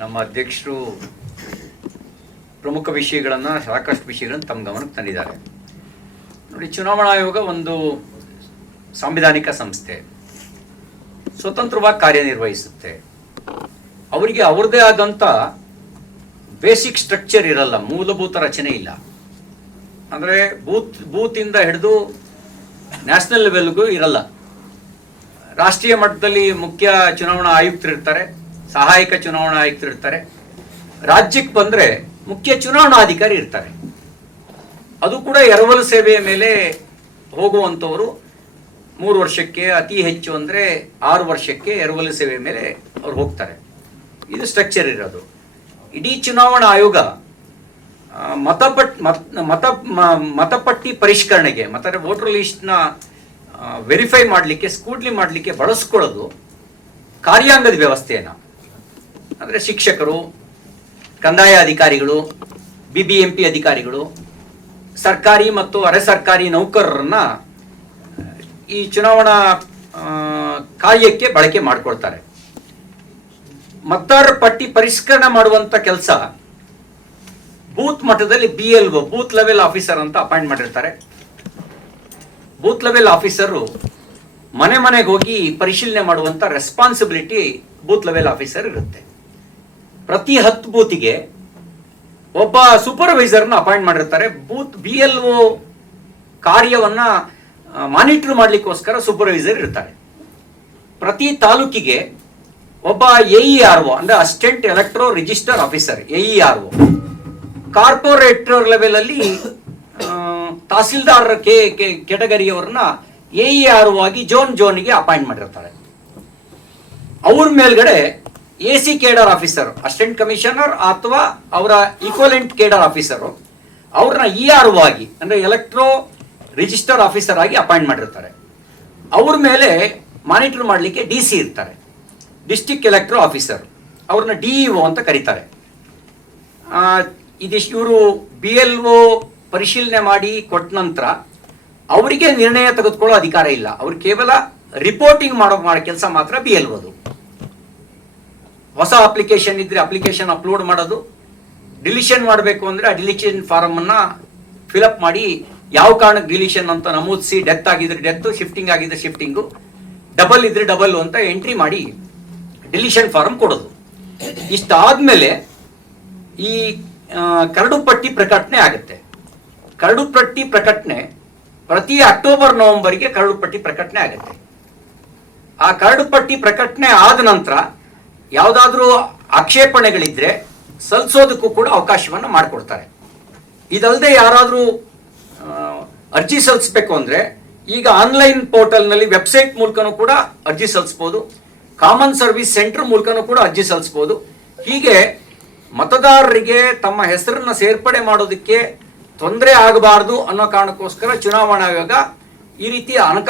ನಮ್ಮ ಅಧ್ಯಕ್ಷರು ಪ್ರಮುಖ ವಿಷಯಗಳನ್ನು, ಸಾಕಷ್ಟು ವಿಷಯಗಳನ್ನು ತಮ್ಮ ಗಮನಕ್ಕೆ ತಂದಿದ್ದಾರೆ. ನೋಡಿ, ಚುನಾವಣಾ ಆಯೋಗ ಒಂದು ಸಾಂವಿಧಾನಿಕ ಸಂಸ್ಥೆ. ಸ್ವತಂತ್ರವಾಗಿ ಕಾರ್ಯನಿರ್ವಹಿಸುತ್ತೆ. ಅವರಿಗೆ ಅವ್ರದ್ದೇ ಆದಂಥ ಬೇಸಿಕ್ ಸ್ಟ್ರಕ್ಚರ್ ಇರಲ್ಲ, ಮೂಲಭೂತ ರಚನೆ ಇಲ್ಲ. ಅಂದರೆ ಬೂತ್, ಬೂತಿಂದ ಹಿಡಿದು ನ್ಯಾಷನಲ್ ಲೆವೆಲ್ಗೂ ಇರಲ್ಲ. ರಾಷ್ಟ್ರೀಯ ಮಟ್ಟದಲ್ಲಿ ಮುಖ್ಯ ಚುನಾವಣಾ ಆಯುಕ್ತರು ಇರ್ತಾರೆ ಸಹಾಯಕ ಚುನಾವಣಾ ಆಯುಕ್ತರು ಇರ್ತಾರೆ. ರಾಜ್ಯಕ್ಕೆ ಬಂದರೆ ಮುಖ್ಯ ಚುನಾವಣಾಧಿಕಾರಿ ಇರ್ತಾರೆ. ಅದು ಕೂಡ ಎರವಲು ಸೇವೆಯ ಮೇಲೆ ಹೋಗುವಂಥವರು ಮೂರು ವರ್ಷಕ್ಕೆ ಅತಿ ಹೆಚ್ಚು ಅಂದರೆ ಆರು ವರ್ಷಕ್ಕೆ ಎರವಲು ಸೇವೆ ಮೇಲೆ ಅವ್ರು ಹೋಗ್ತಾರೆ. ಇದು ಸ್ಟ್ರಕ್ಚರ್ ಇರೋದು. ಇಡೀ ಚುನಾವಣಾ ಆಯೋಗ ಮತಪಟ್, ಮತ್, ಮತ ಮತಪಟ್ಟಿ ಪರಿಷ್ಕರಣೆಗೆ, ಮತ ವೋಟರ್ ಲಿಸ್ಟ್ನ ವೆರಿಫೈ ಮಾಡಲಿಕ್ಕೆ ಸ್ಕೂಟ್ಲಿ ಮಾಡಲಿಕ್ಕೆ ಬಳಸ್ಕೊಳ್ಳೋದು ಕಾರ್ಯಾಂಗದ ವ್ಯವಸ್ಥೆಯನ್ನು. ಅಂದರೆ ಶಿಕ್ಷಕರು, ಕಂದಾಯ ಅಧಿಕಾರಿಗಳು ಬಿ ಬಿ ಎಂ ಪಿ ಅಧಿಕಾರಿಗಳು, ಸರ್ಕಾರಿ ಮತ್ತು ಅರೆ ಸರ್ಕಾರಿ ನೌಕರರನ್ನ, ಈ ಚುನಾವಣಾ ಕಾರ್ಯಕ್ಕೆ ಬಳಕೆ ಮಾಡ್ಕೊಳ್ತಾರೆ. ಮತದಾರರ ಪಟ್ಟಿ ಪರಿಷ್ಕರಣೆ ಮಾಡುವಂತ ಕೆಲಸ, ಬೂತ್ ಮಟ್ಟದಲ್ಲಿ B L O booth level officer ಅಂತ ಅಪಾಯಿಂಟ್ ಮಾಡಿರ್ತಾರೆ. ಬೂತ್ ಲೆವೆಲ್ ಆಫೀಸರು ಮನೆ ಮನೆಗೆ ಹೋಗಿ ಪರಿಶೀಲನೆ ಮಾಡುವಂತ ರೆಸ್ಪಾನ್ಸಿಬಿಲಿಟಿ ಬೂತ್ ಲೆವೆಲ್ ಆಫೀಸರ್ ಇರುತ್ತೆ. ಪ್ರತಿ ಹತ್ತು ಬೂತಿಗೆ ಒಬ್ಬ ಸೂಪರ್ವೈಸರ್ನ ಅಪಾಯಿಂಟ್ ಮಾಡಿರ್ತಾರೆ. ಬೂತ್ ಬಿ ಎಲ್ ಒ ಕಾರ್ಯವನ್ನ ಮಾನಿಟರ್ ಮಾಡಲಿಕ್ಕೋಸ್ಕರ ಸೂಪರ್ವೈಸರ್ ಇರ್ತಾರೆ. ಪ್ರತಿ ತಾಲೂಕಿಗೆ ಒಬ್ಬ ಎ ಇ ಆರ್ ಒ ಅಂದ್ರೆ assistant electoral registration officer A E R O corporator level ಅಲ್ಲಿ ತಹಸೀಲ್ದಾರ್ ಕೆ ಕೆಟಗರಿಯವರನ್ನ ಎ ಇ ಆರ್ ಒ ಆಗಿ ಜೋನ್ ಜೋನ್ಗೆ ಅಪಾಯಿಂಟ್ ಮಾಡಿರ್ತಾರೆ. ಅವ್ರ ಮೇಲ್ಗಡೆ A C cadre officer, assistant commissioner ಅಥವಾ ಅವರ ಈಕ್ವಲೆಂಟ್ ಕೇಡರ್ ಆಫೀಸರು, ಅವ್ರನ್ನ ಇ ಆರ್ ಒ ಆಗಿ ಅಂದ್ರೆ ಎಲೆಕ್ಟ್ರೋ ರಿಜಿಸ್ಟರ್ ಆಫೀಸರ್ ಆಗಿ ಅಪಾಯಿಂಟ್ ಮಾಡಿರ್ತಾರೆ. ಅವ್ರ ಮೇಲೆ ಮಾನಿಟರ್ ಮಾಡಲಿಕ್ಕೆ ಡಿ ಸಿ ಇರ್ತಾರೆ. ಡಿಸ್ಟಿಕ್ ಎಲೆಕ್ಟ್ರೋ ಆಫೀಸರ್ ಅವ್ರನ್ನ ಡಿ ಒ ಅಂತ ಕರೀತಾರೆ. ಇದಿಷ್ಟು ಇವರು ಬಿ ಎಲ್ ಒ ಪರಿಶೀಲನೆ ಮಾಡಿ ಕೊಟ್ಟ ನಂತರ ಅವರಿಗೆ ನಿರ್ಣಯ ತೆಗೆದುಕೊಳ್ಳೋ ಅಧಿಕಾರ ಇಲ್ಲ. ಅವ್ರು ಕೇವಲ ರಿಪೋರ್ಟಿಂಗ್ ಮಾಡೋ ಮಾಡೋ ಕೆಲಸ ಮಾತ್ರ ಬಿ ಎಲ್ ಒದು ಹೊಸ ಅಪ್ಲಿಕೇಶನ್ ಇದ್ರೆ ಅಪ್ಲಿಕೇಶನ್ ಅಪ್ಲೋಡ್ ಮಾಡೋದು. ಡಿಲಿಷನ್ ಮಾಡಬೇಕು ಅಂದ್ರೆ ಆ ಡಿಲಿಷನ್ ಫಾರಮ್ ಅನ್ನ ಫಿಲಪ್ ಮಾಡಿ ಯಾವ ಕಾರಣಕ್ಕೆ ಡಿಲಿಷನ್ ಅಂತ ನಮೂದಿಸಿ ಡೆತ್ ಆಗಿದ್ರೆ ಡೆತ್ ಶಿಫ್ಟಿಂಗ್ ಆಗಿದ್ರೆ ಶಿಫ್ಟಿಂಗು ಡಬಲ್ ಇದ್ರೆ ಡಬಲ್ ಅಂತ ಎಂಟ್ರಿ ಮಾಡಿ ಡಿಲಿಷನ್ ಫಾರಮ್ ಕೊಡೋದು. ಇಷ್ಟಾದ್ಮೇಲೆ ಈ ಕರಡು ಪಟ್ಟಿ ಪ್ರಕಟಣೆ ಆಗುತ್ತೆ. ಕರಡು ಪಟ್ಟಿ ಪ್ರಕಟಣೆ ಪ್ರತಿ ಅಕ್ಟೋಬರ್, ನವೆಂಬರ್ಗೆ ಕರಡು ಪಟ್ಟಿ ಪ್ರಕಟಣೆ ಆಗುತ್ತೆ. ಆ ಕರಡು ಪಟ್ಟಿ ಪ್ರಕಟಣೆ ಆದ ನಂತರ ಯಾವುದಾದ್ರೂ ಆಕ್ಷೇಪಣೆಗಳಿದ್ರೆ ಸಲ್ಲಿಸೋದಕ್ಕೂ ಕೂಡ ಅವಕಾಶವನ್ನು ಮಾಡಿಕೊಡ್ತಾರೆ. ಇದಲ್ಲದೆ ಯಾರಾದರೂ ಅರ್ಜಿ ಸಲ್ಲಿಸಬೇಕು ಅಂದರೆ ಈಗ ಆನ್ಲೈನ್ ಪೋರ್ಟಲ್ನಲ್ಲಿ ವೆಬ್ಸೈಟ್ ಮೂಲಕನೂ ಕೂಡ ಅರ್ಜಿ ಸಲ್ಲಿಸ್ಬೋದು, ಕಾಮನ್ ಸರ್ವಿಸ್ ಸೆಂಟರ್ ಮೂಲಕನೂ ಕೂಡ ಅರ್ಜಿ ಸಲ್ಲಿಸ್ಬೋದು. ಹೀಗೆ ಮತದಾರರಿಗೆ ತಮ್ಮ ಹೆಸರನ್ನು ಸೇರ್ಪಡೆ ಮಾಡೋದಕ್ಕೆ ತೊಂದರೆ ಆಗಬಾರ್ದು ಅನ್ನೋ ಕಾರಣಕ್ಕೋಸ್ಕರ ಚುನಾವಣಾ ಆಯೋಗ ಈ ರೀತಿ ಅನಕ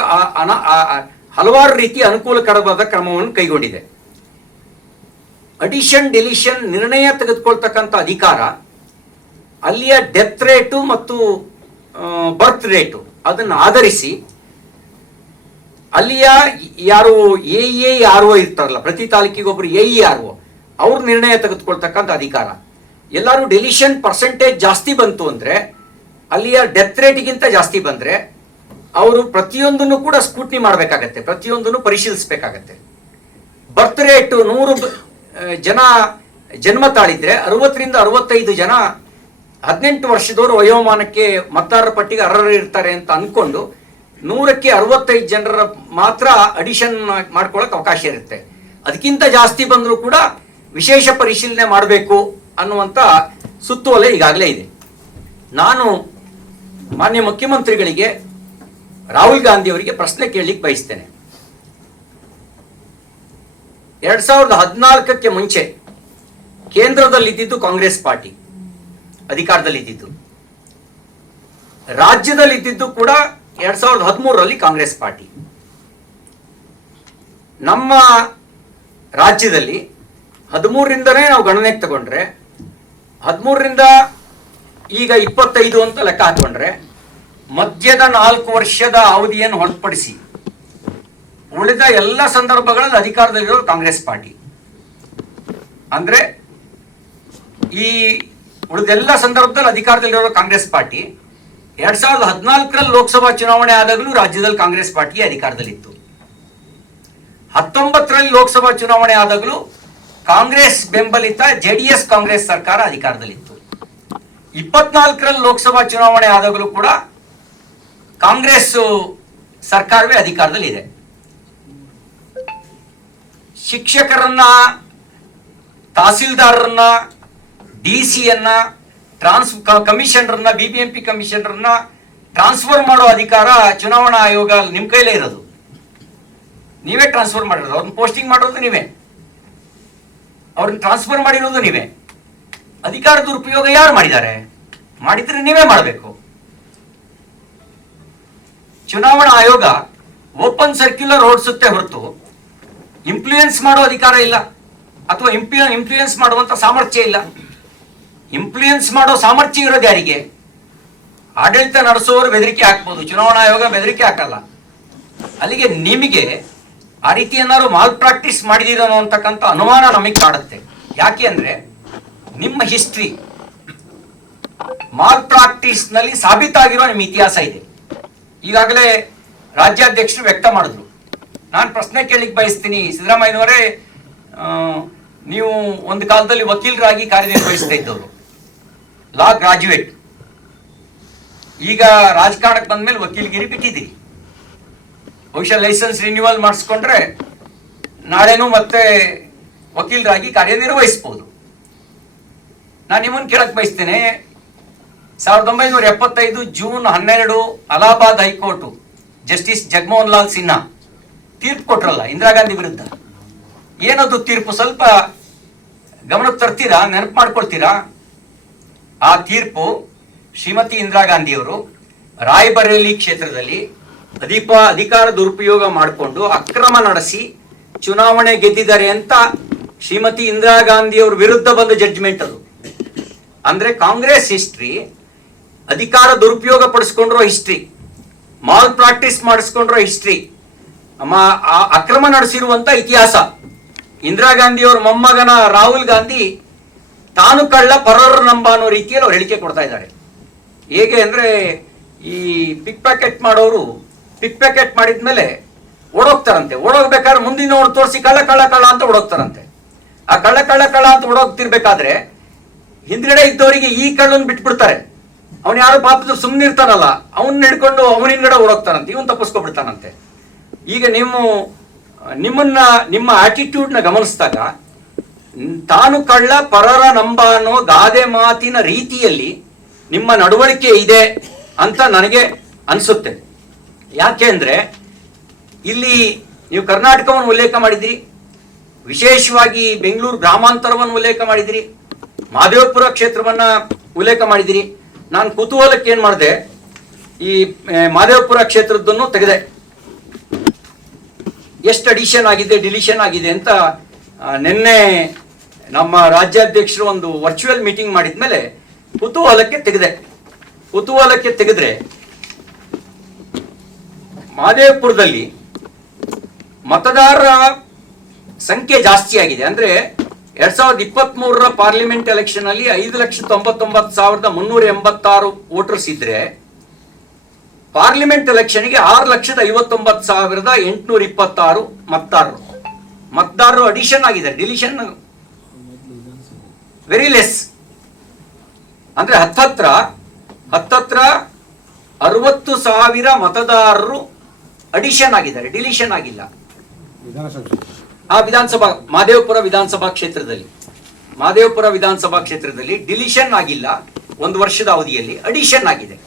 ಹಲವಾರು ರೀತಿಯ ಅನುಕೂಲಕರವಾದ ಕ್ರಮವನ್ನು ಕೈಗೊಂಡಿದೆ. ಅಡಿಷನ್ ಡೆಲಿಷನ್ ನಿರ್ಣಯ ತೆಗೆದುಕೊಳ್ತಕ್ಕಂಥ ಅಧಿಕಾರ, ಅಲ್ಲಿಯ ಡೆತ್ ರೇಟು ಮತ್ತು ಬರ್ತ್ ರೇಟು ಅದನ್ನು ಆಧರಿಸಿ ಅಲ್ಲಿಯ ಯಾರು ಎ ಎ, ಆರ್ ಒ ಇರ್ತಾರಲ್ಲ, ಪ್ರತಿ ತಾಲೂಕಿಗೆ ಒಬ್ಬರು ಎ ಇ ಆರ್ ಒ, ಅವ್ರ ನಿರ್ಣಯ ತೆಗೆದುಕೊಳ್ತಕ್ಕಂಥ ಅಧಿಕಾರ. ಎಲ್ಲರೂ ಡೆಲಿಷನ್ ಪರ್ಸೆಂಟೇಜ್ ಜಾಸ್ತಿ ಬಂತು ಅಂದ್ರೆ, ಅಲ್ಲಿಯ ಡೆತ್ ರೇಟಿಗಿಂತ ಜಾಸ್ತಿ ಬಂದ್ರೆ, ಅವರು ಪ್ರತಿಯೊಂದನ್ನು ಕೂಡ ಸ್ಕೂಟ್ನಿ ಮಾಡಬೇಕಾಗತ್ತೆ, ಪ್ರತಿಯೊಂದನ್ನು ಪರಿಶೀಲಿಸಬೇಕಾಗತ್ತೆ. ಬರ್ತ್ ರೇಟ್ ನೂರು ಜನ ಜನ್ಮ ತಾಳಿದ್ರೆ ಅರವತ್ತರಿಂದ ಅರವತ್ತೈದು ಜನ ಹದಿನೆಂಟು ವರ್ಷದವರು ವಯೋಮಾನಕ್ಕೆ ಮತದಾರರ ಪಟ್ಟಿಗೆ ಅರ್ಹರು ಇರ್ತಾರೆ ಅಂತ ಅಂದ್ಕೊಂಡು ನೂರಕ್ಕೆ ಅರವತ್ತೈದು ಜನರ ಮಾತ್ರ ಅಡಿಷನ್ ಮಾಡ್ಕೊಳ್ಳೋಕೆ ಅವಕಾಶ ಇರುತ್ತೆ. ಅದಕ್ಕಿಂತ ಜಾಸ್ತಿ ಬಂದರೂ ಕೂಡ ವಿಶೇಷ ಪರಿಶೀಲನೆ ಮಾಡಬೇಕು ಅನ್ನುವಂಥ ಸುತ್ತೋಲೆ ಈಗಾಗಲೇ ಇದೆ. ನಾನು ಮಾನ್ಯ ಮುಖ್ಯಮಂತ್ರಿಗಳಿಗೆ ರಾಹುಲ್ ಗಾಂಧಿ ಅವರಿಗೆ ಪ್ರಶ್ನೆ ಕೇಳಲಿಕ್ಕೆ ಬಯಸ್ತೇನೆ. ಎರಡ್ ಸಾವಿರದ ಹದಿನಾಲ್ಕಕ್ಕೆ ಮುಂಚೆ ಕೇಂದ್ರದಲ್ಲಿ ಇದ್ದಿದ್ದು ಕಾಂಗ್ರೆಸ್ ಪಾರ್ಟಿ ಅಧಿಕಾರದಲ್ಲಿ ಇದ್ದಿದ್ದು ರಾಜ್ಯದಲ್ಲಿ ಇದ್ದಿದ್ದು ಕೂಡ ಎರಡ್ ಸಾವಿರದ ಹದಿಮೂರರಲ್ಲಿ ಕಾಂಗ್ರೆಸ್ ಪಾರ್ಟಿ. ನಮ್ಮ ರಾಜ್ಯದಲ್ಲಿ ಹದಿಮೂರರಿಂದನೇ ನಾವು ಗಣನೆಗೆ ತಗೊಂಡ್ರೆ, ಹದಿಮೂರರಿಂದ ಈಗ ಇಪ್ಪತ್ತೈದು ಅಂತ ಲೆಕ್ಕ ಹಾಕೊಂಡ್ರೆ, ಮಧ್ಯದ ನಾಲ್ಕು ವರ್ಷದ ಅವಧಿಯನ್ನು ಹೊರತುಪಡಿಸಿ ಉಳಿದ ಎಲ್ಲ ಸಂದರ್ಭಗಳಲ್ಲಿ ಅಧಿಕಾರದಲ್ಲಿರೋದು ಕಾಂಗ್ರೆಸ್ ಪಾರ್ಟಿ. ಅಂದ್ರೆ ಈ ಉಳಿದೆಲ್ಲ ಸಂದರ್ಭದಲ್ಲಿ ಅಧಿಕಾರದಲ್ಲಿರೋ ಕಾಂಗ್ರೆಸ್ ಪಾರ್ಟಿ, ಎರಡ್ ಸಾವಿರದ ಹದಿನಾಲ್ಕರಲ್ಲಿ ಲೋಕಸಭಾ ಚುನಾವಣೆ ಆದಾಗಲೂ ರಾಜ್ಯದಲ್ಲಿ ಕಾಂಗ್ರೆಸ್ ಪಾರ್ಟಿ ಅಧಿಕಾರದಲ್ಲಿತ್ತು. ಹತ್ತೊಂಬತ್ತರಲ್ಲಿ ಲೋಕಸಭಾ ಚುನಾವಣೆ ಆದಾಗಲೂ ಕಾಂಗ್ರೆಸ್ ಬೆಂಬಲಿತ ಜೆಡಿಎಸ್ ಕಾಂಗ್ರೆಸ್ ಸರ್ಕಾರ ಅಧಿಕಾರದಲ್ಲಿತ್ತು. ಇಪ್ಪತ್ನಾಲ್ಕರಲ್ಲಿ ಲೋಕಸಭಾ ಚುನಾವಣೆ ಆದಾಗಲೂ ಕೂಡ ಕಾಂಗ್ರೆಸ್ ಸರ್ಕಾರವೇ ಅಧಿಕಾರದಲ್ಲಿದೆ. ಶಿಕ್ಷಕರನ್ನ, ತಹಸೀಲ್ದಾರರನ್ನ, ಡಿ ಸಿಯನ್ನ, ಟ್ರಾನ್ಸ್ ಕಮಿಷನರ್ನ ಬಿ ಬಿ ಎಂ ಪಿ ಕಮಿಷನರ್ನ ಟ್ರಾನ್ಸ್ಫರ್ ಮಾಡೋ ಅಧಿಕಾರ ಚುನಾವಣಾ ಆಯೋಗ ನಿಮ್ಮ ಕೈಲೇ ಇರೋದು. ನೀವೇ ಟ್ರಾನ್ಸ್ಫರ್ ಮಾಡಿರೋದು. ಅವ್ರನ್ನ ಪೋಸ್ಟಿಂಗ್ ಮಾಡೋದು ನೀವೇ. ಅವ್ರನ್ನ ಟ್ರಾನ್ಸ್ಫರ್ ಮಾಡಿರೋದು ನೀವೇ. ಅಧಿಕಾರ ದುರುಪಯೋಗ ಯಾರು ಮಾಡಿದ್ದಾರೆ? ಮಾಡಿದ್ರೆ ನೀವೇ ಮಾಡಬೇಕು. ಚುನಾವಣಾ ಆಯೋಗ ಓಪನ್ ಸರ್ಕ್ಯುಲರ್ ಹೊರಡಿಸುತ್ತೆ ಹೊರತು ಇಂಪ್ಲೂಯೆನ್ಸ್ ಮಾಡೋ ಅಧಿಕಾರ ಇಲ್ಲ. ಅಥವಾ ಇಂಪ್ಲೂ ಇಂಪ್ಲೂಯೆನ್ಸ್ ಮಾಡುವಂತ ಸಾಮರ್ಥ್ಯ ಇಲ್ಲ. ಇಂಪ್ಲೂಯೆನ್ಸ್ ಮಾಡೋ ಸಾಮರ್ಥ್ಯ ಇರೋದು ಯಾರಿಗೆ? ಆಡಳಿತ ನಡೆಸುವವರು ಬೆದರಿಕೆ ಹಾಕ್ಬೋದು. ಚುನಾವಣಾ ಆಯೋಗ ಬೆದರಿಕೆ ಹಾಕಲ್ಲ. ಅಲ್ಲಿಗೆ ನಿಮಗೆ ಆ ರೀತಿ ಏನಾದ್ರು ಮಾಲ್ ಪ್ರಾಕ್ಟೀಸ್ ಮಾಡಿದಿರೋ ಅಂತಕ್ಕಂಥ ಅನುಮಾನ ನಮಗೆ ಕಾಡುತ್ತೆ. ಯಾಕೆ ಅಂದರೆ ನಿಮ್ಮ ಹಿಸ್ಟ್ರಿ ಮಾಲ್ ಪ್ರಾಕ್ಟೀಸ್ನಲ್ಲಿ ಸಾಬೀತಾಗಿರೋ ನಿಮ್ಮ ಇತಿಹಾಸ ಇದೆ. ಈಗಾಗಲೇ ರಾಜ್ಯಾಧ್ಯಕ್ಷರು ವ್ಯಕ್ತ ಮಾಡಿದ್ರು. ನಾನು ಪ್ರಶ್ನೆ ಕೇಳಿಕ್ ಬಯಸ್ತೀನಿ. ಸಿದ್ದರಾಮಯ್ಯನವರೇ ನೀವು ಒಂದು ಕಾಲದಲ್ಲಿ ವಕೀಲರಾಗಿ ಕಾರ್ಯನಿರ್ವಹಿಸ್ತಾ ಇದ್ದವರು. Law graduate. ಈಗ ರಾಜಕಾರಣಕ್ಕೆ ಬಂದ್ಮೇಲೆ ವಕೀಲಗಿರಿ ಬಿಟ್ಟಿದ್ದೀರಿ. ಬಹುಶಃ ಲೈಸೆನ್ಸ್ ರಿನ್ಯೂವಲ್ ಮಾಡಿಸ್ಕೊಂಡ್ರೆ ನಾಳೆನೂ ಮತ್ತೆ ವಕೀಲರಾಗಿ ಕಾರ್ಯನಿರ್ವಹಿಸ್ಬೋದು. ನಾನು ನಿಮ್ಮನ್ನು ಕೇಳಕ್ಕೆ ಬಯಸ್ತೇನೆ. ಸಾವಿರದ ಒಂಬೈನೂರ ಎಪ್ಪತ್ತೈದು ಜೂನ್ ಹನ್ನೆರಡು Allahabad high court justice Jagmohan Lal Sinha. ತೀರ್ಪು ಕೊಟ್ರಲ್ಲ, ಇಂದಿರಾ ಗಾಂಧಿ ವಿರುದ್ಧ. ಏನದು ತೀರ್ಪು? ಸ್ವಲ್ಪ ಗಮನಕ್ಕೆ ತರ್ತೀರಾ? ನೆನಪು ಮಾಡ್ಕೊಳ್ತೀರಾ? ಆ ತೀರ್ಪು ಶ್ರೀಮತಿ ಇಂದಿರಾ ಗಾಂಧಿಯವರು ರಾಯ್ಬರೇಲಿ ಕ್ಷೇತ್ರದಲ್ಲಿ ಅಧಿಪ ಅಧಿಕಾರ ದುರುಪಯೋಗ ಮಾಡಿಕೊಂಡು ಅಕ್ರಮ ನಡೆಸಿ ಚುನಾವಣೆ ಗೆದ್ದಿದ್ದಾರೆ ಅಂತ ಶ್ರೀಮತಿ ಇಂದಿರಾ ಗಾಂಧಿಯವ್ರ ವಿರುದ್ಧ ಬಂದ ಜಡ್ಜ್ಮೆಂಟ್ ಅದು. ಅಂದ್ರೆ ಕಾಂಗ್ರೆಸ್ ಹಿಸ್ಟ್ರಿ ಅಧಿಕಾರ ದುರುಪಯೋಗ ಪಡಿಸ್ಕೊಂಡಿರೋ ಹಿಸ್ಟ್ರಿ ಮಾಲ್ ಪ್ರಾಕ್ಟೀಸ್ ಮಾಡಿಸ್ಕೊಂಡಿರೋ ಹಿಸ್ಟ್ರಿ ಅಕ್ರಮ ನಡೆಸಿರುವಂತ ಇತಿಹಾಸ. ಇಂದಿರಾ ಗಾಂಧಿಯವರ ಮೊಮ್ಮಗನ ರಾಹುಲ್ ಗಾಂಧಿ ತಾನು ಕಳ್ಳ ಪರರ ನಂಬ ಅನ್ನೋ ರೀತಿಯಲ್ಲಿ ಅವ್ರು ಹೇಳಿಕೆ ಕೊಡ್ತಾ ಇದ್ದಾರೆ. ಹೇಗೆ ಅಂದ್ರೆ ಈ ಪಿಕ್ ಪ್ಯಾಕೆಟ್ ಮಾಡೋರು ಪಿಕ್ ಪ್ಯಾಕೆಟ್ ಮಾಡಿದ್ಮೇಲೆ ಓಡೋಗ್ತಾರಂತೆ. ಓಡೋಗ್ಬೇಕಾದ್ರೆ ಮುಂದಿನ ಅವ್ರು ತೋರಿಸಿ ಕಳ್ಳ ಕಳ್ಳ ಕಳ್ಳ ಅಂತ ಓಡೋಗ್ತಾರಂತೆ. ಆ ಕಳ್ಳ ಕಳ್ಳ ಕಳ್ಳ ಅಂತ ಓಡೋಗ್ತಿರ್ಬೇಕಾದ್ರೆ ಹಿಂದ್ಗಡೆ ಇದ್ದವರಿಗೆ ಈ ಕಳ್ಳನ್ ಬಿಟ್ಬಿಡ್ತಾರೆ. ಅವನು ಯಾರು ಪಾಪದ ಸುಮ್ಮನಿರ್ತಾನಲ್ಲ ಅವನ್ನ ಹಿಡ್ಕೊಂಡು ಅವನ ಹಿಂದ್ಗಡೆ ಓಡೋಗ್ತಾನಂತೆ. ಇವನ್ ತಪ್ಪಿಸ್ಕೊಬಿಡ್ತಾನಂತೆ. ಈಗ ನೀವು, ನಿಮ್ಮನ್ನ, ನಿಮ್ಮ ಆಟಿಟ್ಯೂಡ್ನ ಗಮನಿಸಿದಾಗ, ತಾನು ಕಳ್ಳ ಪರರ ನಂಬ ಅನ್ನೋ ಗಾದೆ ಮಾತಿನ ರೀತಿಯಲ್ಲಿ ನಿಮ್ಮ ನಡವಳಿಕೆ ಇದೆ ಅಂತ ನನಗೆ ಅನಿಸುತ್ತೆ. ಯಾಕೆ ಅಂದರೆ, ಇಲ್ಲಿ ನೀವು ಕರ್ನಾಟಕವನ್ನು ಉಲ್ಲೇಖ ಮಾಡಿದಿರಿ, ವಿಶೇಷವಾಗಿ ಬೆಂಗಳೂರು ಗ್ರಾಮಾಂತರವನ್ನು ಉಲ್ಲೇಖ ಮಾಡಿದಿರಿ, ಮಾದೇವಪುರ ಕ್ಷೇತ್ರವನ್ನು ಉಲ್ಲೇಖ ಮಾಡಿದಿರಿ. ನಾನು ಕುತೂಹಲಕ್ಕೆ ಏನು ಮಾಡಿದೆ, ಈ ಮಹದೇವಪುರ ಕ್ಷೇತ್ರದ್ದನ್ನು ತೆಗೆದೆ. ಎಷ್ಟು ಅಡಿಷನ್ ಆಗಿದೆ ಡಿಲಿಷನ್ ಆಗಿದೆ ಅಂತ ನಿನ್ನೆ ನಮ್ಮ ರಾಜ್ಯಾಧ್ಯಕ್ಷರು ಒಂದು ವರ್ಚುವಲ್ ಮೀಟಿಂಗ್ ಮಾಡಿದ್ಮೇಲೆ ಕುತೂಹಲಕ್ಕೆ ತೆಗೆದೆ. ಕುತೂಹಲಕ್ಕೆ ತೆಗೆದ್ರೆ ಮಾದೇವಪುರದಲ್ಲಿ ಮತದಾರರ ಸಂಖ್ಯೆ ಜಾಸ್ತಿ ಆಗಿದೆ. ಅಂದ್ರೆ ಎರಡ್ ಸಾವಿರದ ಇಪ್ಪತ್ತ್ ಮೂರರ ಪಾರ್ಲಿಮೆಂಟ್ ಎಲೆಕ್ಷನ್ ಅಲ್ಲಿ ಐದು ಲಕ್ಷ ತೊಂಬತ್ತೊಂಬತ್ತು ಸಾವಿರದ ಮುನ್ನೂರ ಎಂಬತ್ತಾರು ವೋಟರ್ಸ್ ಇದ್ರೆ ಪಾರ್ಲಿಮೆಂಟ್ ಎಲೆಕ್ಷನ್ಗೆ ಆರು ಲಕ್ಷದ ಐವತ್ತೊಂಬತ್ತು ಸಾವಿರದ ಎಂಟುನೂರ ಇಪ್ಪತ್ತಾರು ಮತದಾರರು. ಮತದಾರರು ಅಡಿಷನ್ ಆಗಿದೆ. ಡಿಲಿಷನ್ ವೆರಿ ಲೆಸ್ ಅಂದ್ರೆ ಹತ್ತತ್ರ ಹತ್ತತ್ರ ಅರವತ್ತು ಸಾವಿರ ಮತದಾರರು ಅಡಿಷನ್ ಆಗಿದ್ದಾರೆ. ಡಿಲಿಷನ್ ಆಗಿಲ್ಲ. ಆ ವಿಧಾನಸಭಾ ಮಾದೇವಪುರ ವಿಧಾನಸಭಾ ಕ್ಷೇತ್ರದಲ್ಲಿ. ಮಾದೇವಪುರ ವಿಧಾನಸಭಾ ಕ್ಷೇತ್ರದಲ್ಲಿ ಡಿಲಿಷನ್ ಆಗಿಲ್ಲ. ಒಂದು ವರ್ಷದ ಅವಧಿಯಲ್ಲಿ ಅಡಿಷನ್ ಆಗಿದೆ.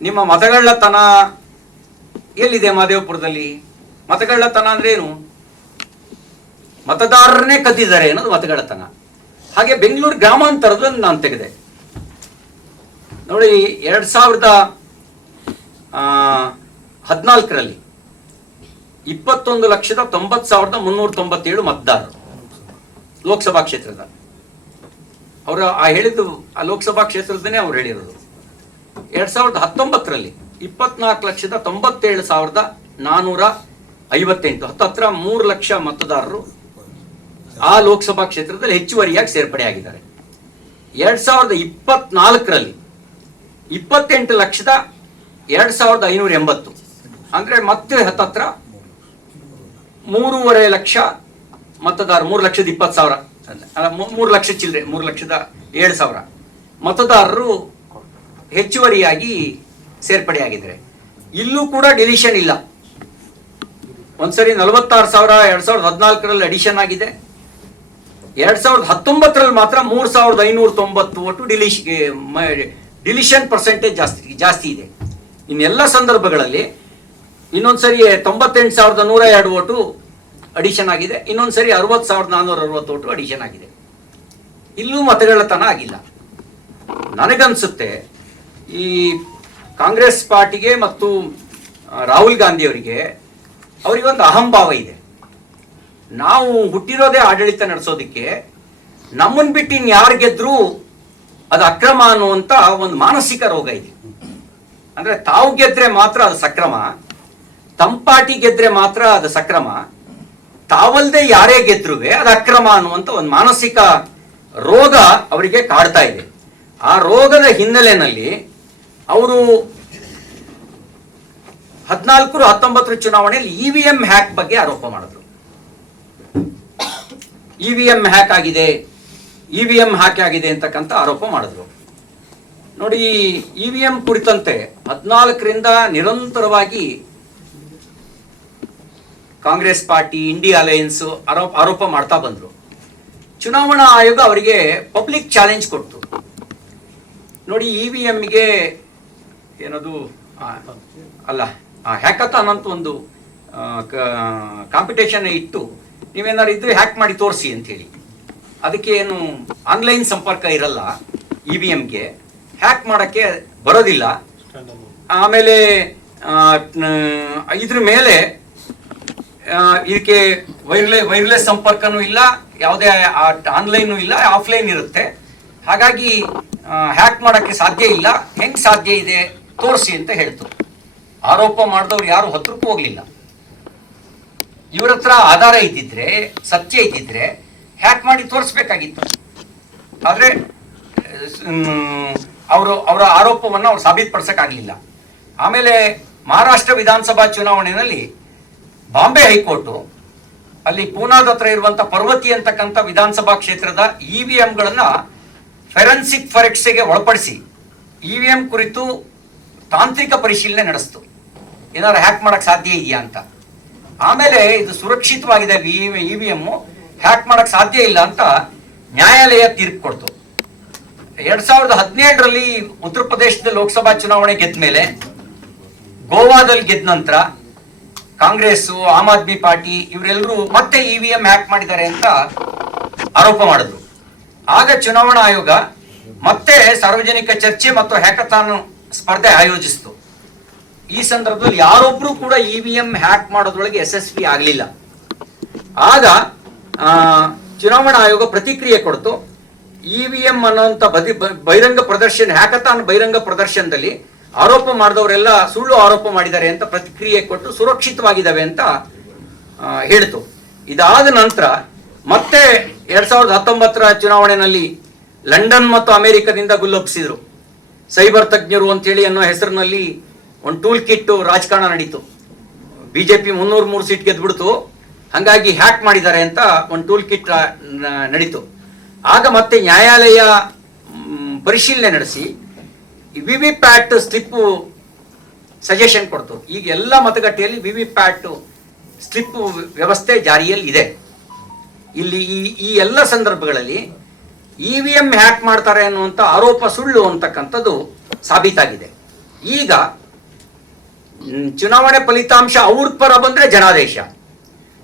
ನಿಮ್ಮ ಮತಗಳ್ಳತನ ಎಲ್ಲಿದೆ ಮಹದೇವಪುರದಲ್ಲಿ ಮತಗಳ್ಳತನ ಅಂದ್ರೆ ಏನು ಮತದಾರರನ್ನೇ ಕದ್ದಿದ್ದಾರೆ ಅನ್ನೋದು ಮತಗಳ್ಳತನ. ಹಾಗೆ ಬೆಂಗಳೂರು ಗ್ರಾಮಾಂತರದ ನಾನು ತೆಗೆದೆ. ನೋಡಿ, ಎರಡ್ ಸಾವಿರದ ಹದಿನಾಲ್ಕರಲ್ಲಿ ಇಪ್ಪತ್ತೊಂದು ಲಕ್ಷದ ತೊಂಬತ್ತು ಸಾವಿರದ ಮುನ್ನೂರ ತೊಂಬತ್ತೇಳು ಮತದಾರರು ಲೋಕಸಭಾ ಕ್ಷೇತ್ರದ. ಅವರು ಆ ಹೇಳಿದ್ದು, ಆ ಲೋಕಸಭಾ ಕ್ಷೇತ್ರದನ್ನೇ ಅವ್ರು ಹೇಳಿರೋದು. ಎರಡ್ ಸಾವಿರದ ಹತ್ತೊಂಬತ್ತರಲ್ಲಿ ಇಪ್ಪತ್ನಾಲ್ಕು ಲಕ್ಷದ ತೊಂಬತ್ತೇಳು ಸಾವಿರದ ನಾನೂರ ಐವತ್ತೆಂಟು ಹತ್ತತ್ರ ಮೂರು ಲಕ್ಷ ಮತದಾರರು ಆ ಲೋಕಸಭಾ ಕ್ಷೇತ್ರದಲ್ಲಿ ಹೆಚ್ಚುವರಿಯಾಗಿ ಸೇರ್ಪಡೆಯಾಗಿದ್ದಾರೆ. ಎರಡ್ ಸಾವಿರದ ಇಪ್ಪತ್ನಾಲ್ಕರಲ್ಲಿ ಇಪ್ಪತ್ತೆಂಟು ಲಕ್ಷದ ಎರಡ್ ಸಾವಿರದ ಐನೂರ ಎಂಬತ್ತು, ಅಂದ್ರೆ ಮತ್ತೆ ಹತ್ತತ್ರ ಮೂರುವರೆ ಲಕ್ಷ ಮತದಾರ ಮೂರು ಲಕ್ಷದ ಇಪ್ಪತ್ತು ಸಾವಿರ ಮೂರು ಲಕ್ಷ ಚಿಲ್ಲರೆ ಮೂರು ಲಕ್ಷದ ಏಳು ಸಾವಿರ ಮತದಾರರು ಹೆಚ್ಚುವರಿಯಾಗಿ ಸೇರ್ಪಡೆಯಾಗಿದ್ದಾರೆ. ಇಲ್ಲೂ ಕೂಡ ಡಿಲಿಷನ್ ಇಲ್ಲ. ಒಂದ್ಸರಿ ನಲವತ್ತಾರು ಸಾವಿರ, ಎರಡ್ ಸಾವಿರದ ಹದಿನಾಲ್ಕರಲ್ಲಿ ಅಡಿಷನ್ ಆಗಿದೆ. ಎರಡ್ ಸಾವಿರದ ಹತ್ತೊಂಬತ್ತರಲ್ಲಿ ಮಾತ್ರ ಮೂರ್ ಸಾವಿರದ ಐನೂರ ತೊಂಬತ್ತು ಒಟ್ಟು ಡಿಲಿಶ್ ಡಿಲಿಷನ್ ಪರ್ಸೆಂಟೇಜ್ ಜಾಸ್ತಿ ಜಾಸ್ತಿ ಇದೆ. ಇನ್ನೆಲ್ಲ ಸಂದರ್ಭಗಳಲ್ಲಿ ಇನ್ನೊಂದ್ಸರಿ ತೊಂಬತ್ತೆಂಟು ಸಾವಿರದ ನೂರ ಎರಡು ಓಟು ಅಡಿಷನ್ ಆಗಿದೆ. ಇನ್ನೊಂದ್ಸರಿ ಅರವತ್ತು ಸಾವಿರದ ನಾನ್ನೂರ ಅರವತ್ತು ಓಟು ಅಡಿಷನ್ ಆಗಿದೆ. ಇಲ್ಲೂ ಮತಗಳತನ ಆಗಿಲ್ಲ. ನನಗನ್ಸುತ್ತೆ ಈ ಕಾಂಗ್ರೆಸ್ ಪಾರ್ಟಿಗೆ ಮತ್ತು ರಾಹುಲ್ ಗಾಂಧಿ ಅವರಿಗೆ ಅವರಿಗೊಂದು ಅಹಂಭಾವ ಇದೆ. ನಾವು ಹುಟ್ಟಿರೋದೇ ಆಡಳಿತ ನಡೆಸೋದಕ್ಕೆ ನಮ್ಮನ್ನು ಬಿಟ್ಟು ಇನ್ನು ಯಾರು ಗೆದ್ರು ಅದು ಅಕ್ರಮ ಅನ್ನುವಂಥ ಒಂದು ಮಾನಸಿಕ ರೋಗ ಇದೆ. ಅಂದರೆ ತಾವು ಗೆದ್ರೆ ಮಾತ್ರ ಅದು ಸಕ್ರಮ ತಮ್ಮ ಪಾರ್ಟಿ ಗೆದ್ರೆ ಮಾತ್ರ ಅದು ಸಕ್ರಮ, ತಾವಲ್ದೆ ಯಾರೇ ಗೆದ್ರುವೆ ಅದು ಅಕ್ರಮ ಅನ್ನುವಂಥ ಒಂದು ಮಾನಸಿಕ ರೋಗ ಅವರಿಗೆ ಕಾಡ್ತಾ ಇದೆ. ಆ ರೋಗದ ಹಿನ್ನೆಲೆಯಲ್ಲಿ ಅವರು ಹದಿನಾಲ್ಕರು ಹತ್ತೊಂಬತ್ತರ ಚುನಾವಣೆಯಲ್ಲಿ ಇ ವಿ ಎಂ ಹ್ಯಾಕ್ ಬಗ್ಗೆ ಆರೋಪ ಮಾಡಿದ್ರು. ಇ ವಿ ಎಂ ಹ್ಯಾಕ್ ಆಗಿದೆ ಇ ವಿ ಎಂ ಹ್ಯಾಕ್ ಆಗಿದೆ ಅಂತಕ್ಕಂಥ ಆರೋಪ ಮಾಡಿದ್ರು. ನೋಡಿ ಇ ವಿ ಎಂ ಕುರಿತಂತೆ ಹದಿನಾಲ್ಕರಿಂದ ನಿರಂತರವಾಗಿ ಕಾಂಗ್ರೆಸ್ ಪಾರ್ಟಿ, ಇಂಡಿಯಾ ಅಲಯನ್ಸ್ ಆರೋಪ ಆರೋಪ ಮಾಡ್ತಾ ಬಂದರು. ಚುನಾವಣಾ ಆಯೋಗ ಅವರಿಗೆ ಪಬ್ಲಿಕ್ ಚಾಲೆಂಜ್ ಕೊಡ್ತು. ನೋಡಿ ಇ ವಿ ಎಂಗೆ ಏನದು? ಅಲ್ಲ ಹ್ಯಾಕಥಾನ್ ಅಂತ ಒಂದು ಕಾಂಪಿಟೇಷನ್ ಇತ್ತು. ನೀವೇನಾದ್ರು ಇದ್ರೆ ಹ್ಯಾಕ್ ಮಾಡಿ ತೋರಿಸಿ ಅಂತ ಹೇಳಿ ಅದಕ್ಕೆ ಏನು ಆನ್ಲೈನ್ ಸಂಪರ್ಕ ಇರಲ್ಲ ಇ ವಿ ಎಮ್ಗೆ ಹ್ಯಾಕ್ ಮಾಡೋಕ್ಕೆ ಬರೋದಿಲ್ಲ. ಆಮೇಲೆ ಇದ್ರ ಮೇಲೆ ಇದಕ್ಕೆ ವೈರ್ಲೆ ವೈರ್ಲೆಸ್ ಸಂಪರ್ಕನೂ ಇಲ್ಲ, ಯಾವುದೇ ಆನ್ಲೈನು ಇಲ್ಲ ಆಫ್ಲೈನ್ ಇರುತ್ತೆ. ಹಾಗಾಗಿ ಹ್ಯಾಕ್ ಮಾಡೋಕ್ಕೆ ಸಾಧ್ಯ ಇಲ್ಲ. ಹೆಂಗೆ ಸಾಧ್ಯ ಇದೆ? ತೋರಿಸಿ ಅಂತ ಹೇಳ್ತು. ಆರೋಪ ಮಾಡಿದವ್ರು ಯಾರು ಹತ್ರಕ್ಕೂ ಹೋಗ್ಲಿಲ್ಲ. ಇವ್ರ ಹತ್ರ ಆಧಾರ ಇದ್ದಿದ್ರೆ, ಸತ್ಯ ಇದ್ದಿದ್ರೆ ಹ್ಯಾಕ್ ಮಾಡಿ ತೋರಿಸ್ಬೇಕಾಗಿತ್ತು. ಆದರೆ ಅವರು ಅವರ ಆರೋಪವನ್ನು ಅವ್ರು ಸಾಬೀತುಪಡಿಸೋಕ್ಕಾಗಲಿಲ್ಲ. ಆಮೇಲೆ ಮಹಾರಾಷ್ಟ್ರ ವಿಧಾನಸಭಾ ಚುನಾವಣೆಯಲ್ಲಿ ಬಾಂಬೆ ಹೈಕೋರ್ಟು, ಅಲ್ಲಿ ಪೂನಾದ ಹತ್ರ ಇರುವಂತ ಪರ್ವತಿ ಅಂತಕ್ಕಂಥ ವಿಧಾನಸಭಾ ಕ್ಷೇತ್ರದ ಇ ವಿ ಎಂಗಳನ್ನ ಫೆರೆನ್ಸಿಕ್ ಫರೆಕ್ಸ್ಗೆ ಒಳಪಡಿಸಿ ಇ ವಿ ಎಂ ಕುರಿತು ತಾಂತ್ರಿಕ ಪರಿಶೀಲನೆ ನಡೆಸ್ತು. ಏನಾದ್ರು ಹ್ಯಾಕ್ ಮಾಡಕ್ ಸಾಧ್ಯ ಇದೆಯಾ ಅಂತ. ಆಮೇಲೆ ಇದು ಸುರಕ್ಷಿತವಾಗಿದೆ ಇ ವಿ ಎಂ, ಹ್ಯಾಕ್ ಮಾಡಕ್ ಸಾಧ್ಯ ಇಲ್ಲ ಅಂತ ನ್ಯಾಯಾಲಯ ತೀರ್ಪು ಕೊಡ್ತು. ಎರಡ್ ಸಾವಿರದ ಹದಿನೇಳರಲ್ಲಿ ಉತ್ತರ ಪ್ರದೇಶದ ಲೋಕಸಭಾ ಚುನಾವಣೆ ಗೆದ್ದ ಮೇಲೆ, ಗೋವಾದಲ್ಲಿ ಗೆದ್ದ ನಂತರ ಕಾಂಗ್ರೆಸ್ ಆಮ್ ಆದ್ಮಿ ಪಾರ್ಟಿ ಇವರೆಲ್ಲರೂ ಮತ್ತೆ ಇ ವಿ ಎಂ ಹ್ಯಾಕ್ ಮಾಡಿದ್ದಾರೆ ಅಂತ ಆರೋಪ ಮಾಡಿದ್ರು. ಆಗ ಚುನಾವಣಾ ಆಯೋಗ ಮತ್ತೆ ಸಾರ್ವಜನಿಕ ಚರ್ಚೆ ಮತ್ತು ಹ್ಯಾಕಥಾನ್ ಸ್ಪರ್ಧೆ ಆಯೋಜಿಸಿತು. ಈ ಸಂದರ್ಭದಲ್ಲಿ ಯಾರೊಬ್ರು ಕೂಡ ಇ ವಿ ಎಂ ಹ್ಯಾಕ್ ಮಾಡೋದ್ರೊಳಗೆ ಯಶಸ್ವಿ ಆಗಲಿಲ್ಲ. ಆಗ ಚುನಾವಣಾ ಆಯೋಗ ಪ್ರತಿಕ್ರಿಯೆ ಕೊಡ್ತು. ಇ ವಿ ಎಂ ಅನ್ನೋಂಥ ಬದಿ ಬಹಿರಂಗ ಪ್ರದರ್ಶನ ಹ್ಯಾಕತಾನ್ ಬಹಿರಂಗ ಪ್ರದರ್ಶನದಲ್ಲಿ ಆರೋಪ ಮಾಡಿದವರೆಲ್ಲ ಸುಳ್ಳು ಆರೋಪ ಮಾಡಿದ್ದಾರೆ ಅಂತ ಪ್ರತಿಕ್ರಿಯೆ ಕೊಟ್ಟು ಸುರಕ್ಷಿತವಾಗಿದ್ದಾವೆ ಅಂತ ಹೇಳ್ತು. ಇದಾದ ನಂತರ ಮತ್ತೆ ಎರಡ್ ಸಾವಿರದ ಹತ್ತೊಂಬತ್ತರ ಚುನಾವಣೆಯಲ್ಲಿ ಲಂಡನ್ ಮತ್ತು ಅಮೆರಿಕದಿಂದ ಗುಲ್ಲೊಪ್ಪಿಸಿದ್ರು ಸೈಬರ್ ತಜ್ಞರು ಅಂತೇಳಿ ಅನ್ನೋ ಹೆಸರಿನಲ್ಲಿ ಒಂದು ಟೂಲ್ ಕಿಟ್ಟು ರಾಜಕಾರಣ ನಡೀತು. ಬಿಜೆಪಿ ಮುನ್ನೂರ ಮೂರು ಸೀಟ್ ಗೆದ್ಬಿಡ್ತು. ಹಂಗಾಗಿ ಹ್ಯಾಕ್ ಮಾಡಿದ್ದಾರೆ ಅಂತ ಒಂದು ಟೂಲ್ ಕಿಟ್ ನಡೀತು. ಆಗ ಮತ್ತೆ ನ್ಯಾಯಾಲಯ ಪರಿಶೀಲನೆ ನಡೆಸಿ V V PAT slip suggestion ಕೊಡ್ತು. ಈಗ ಎಲ್ಲ ಮತಗಟ್ಟೆಯಲ್ಲಿ ವಿ ವಿ ಪ್ಯಾಟ್ ಸ್ಲಿಪ್ ವ್ಯವಸ್ಥೆ ಜಾರಿಯಲ್ಲಿ ಇದೆ ಇಲ್ಲಿ ಈ ಈ ಎಲ್ಲ ಸಂದರ್ಭಗಳಲ್ಲಿ ಇ ವಿ ಎಂ ಹ್ಯಾಕ್ ಮಾಡ್ತಾರೆ ಅನ್ನುವಂಥ ಆರೋಪ ಸುಳ್ಳು ಅಂತಕ್ಕಂಥದ್ದು ಸಾಬೀತಾಗಿದೆ. ಈಗ ಚುನಾವಣೆ ಫಲಿತಾಂಶ ಅವ್ರ ಪರ ಬಂದ್ರೆ ಜನಾದೇಶ.